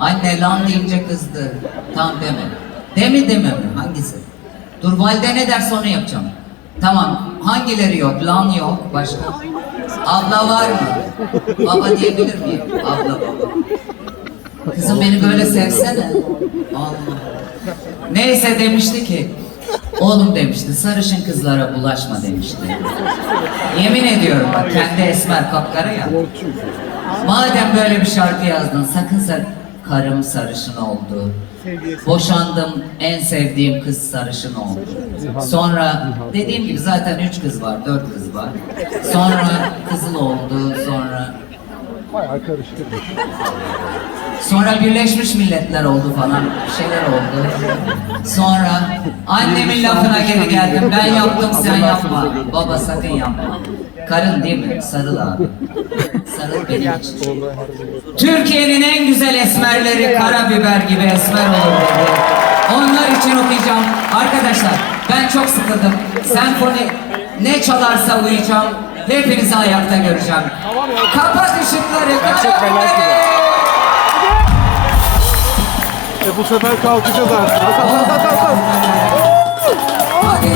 Anne lan deyince kızdı. Tamam deme. Demi deme mi? Hangisi? Dur valide ne derse onu yapacağım. Tamam. Hangileri yok? Lan yok. Başka? Abla var mı? Baba diyebilir miyim? Abla baba. Kızım beni böyle sevsene. Allah. Neyse demişti ki. Oğlum demişti sarışın kızlara bulaşma demişti. Yemin ediyorum bak kendi esmer kapkara ya. Madem böyle bir şarkı yazdın sakın sakın karım sarışın oldu. Boşandım en sevdiğim kız sarışın oldu. Sonra dediğim gibi zaten üç kız var, dört kız var. Sonra kızıl oldu, sonra Bayağı karıştırmış. Sonra Birleşmiş Milletler oldu falan, bir şeyler oldu. Sonra annemin lafına geri geldim, ben yaptım sen yapma. Baba sakın yapma. Karın değil mi? Sarıl abi. Sarıl benim için. Türkiye'nin en güzel esmerleri karabiber gibi esmer olur dedi. Onlar için okuyacağım. Arkadaşlar ben çok sıkıldım. Senfoni ne çalarsa uyuyacağım. Hepinizi ayakta göreceğim. Kapat ışıkları karabiberi. E bu sefer kalkacağız artık. Kalk kalk kalk kalk. Hadi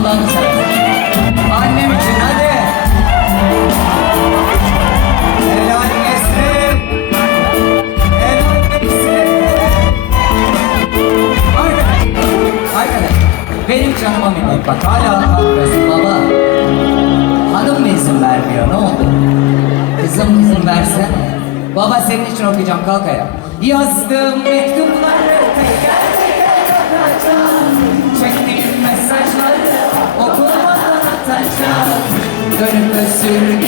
Allah'ını seversen. Annem için hadi. Helal Nesrin. Helal Nesrin. Arkadaş, arkadaş. Benim canıma minnet bak hala kalkıyorsun baba. Hanım mı izin vermiyor ne oldu? Kızım izin versene. Baba senin için okuyacağım kalk ayağa. Yazdığım mektupları Dando para ser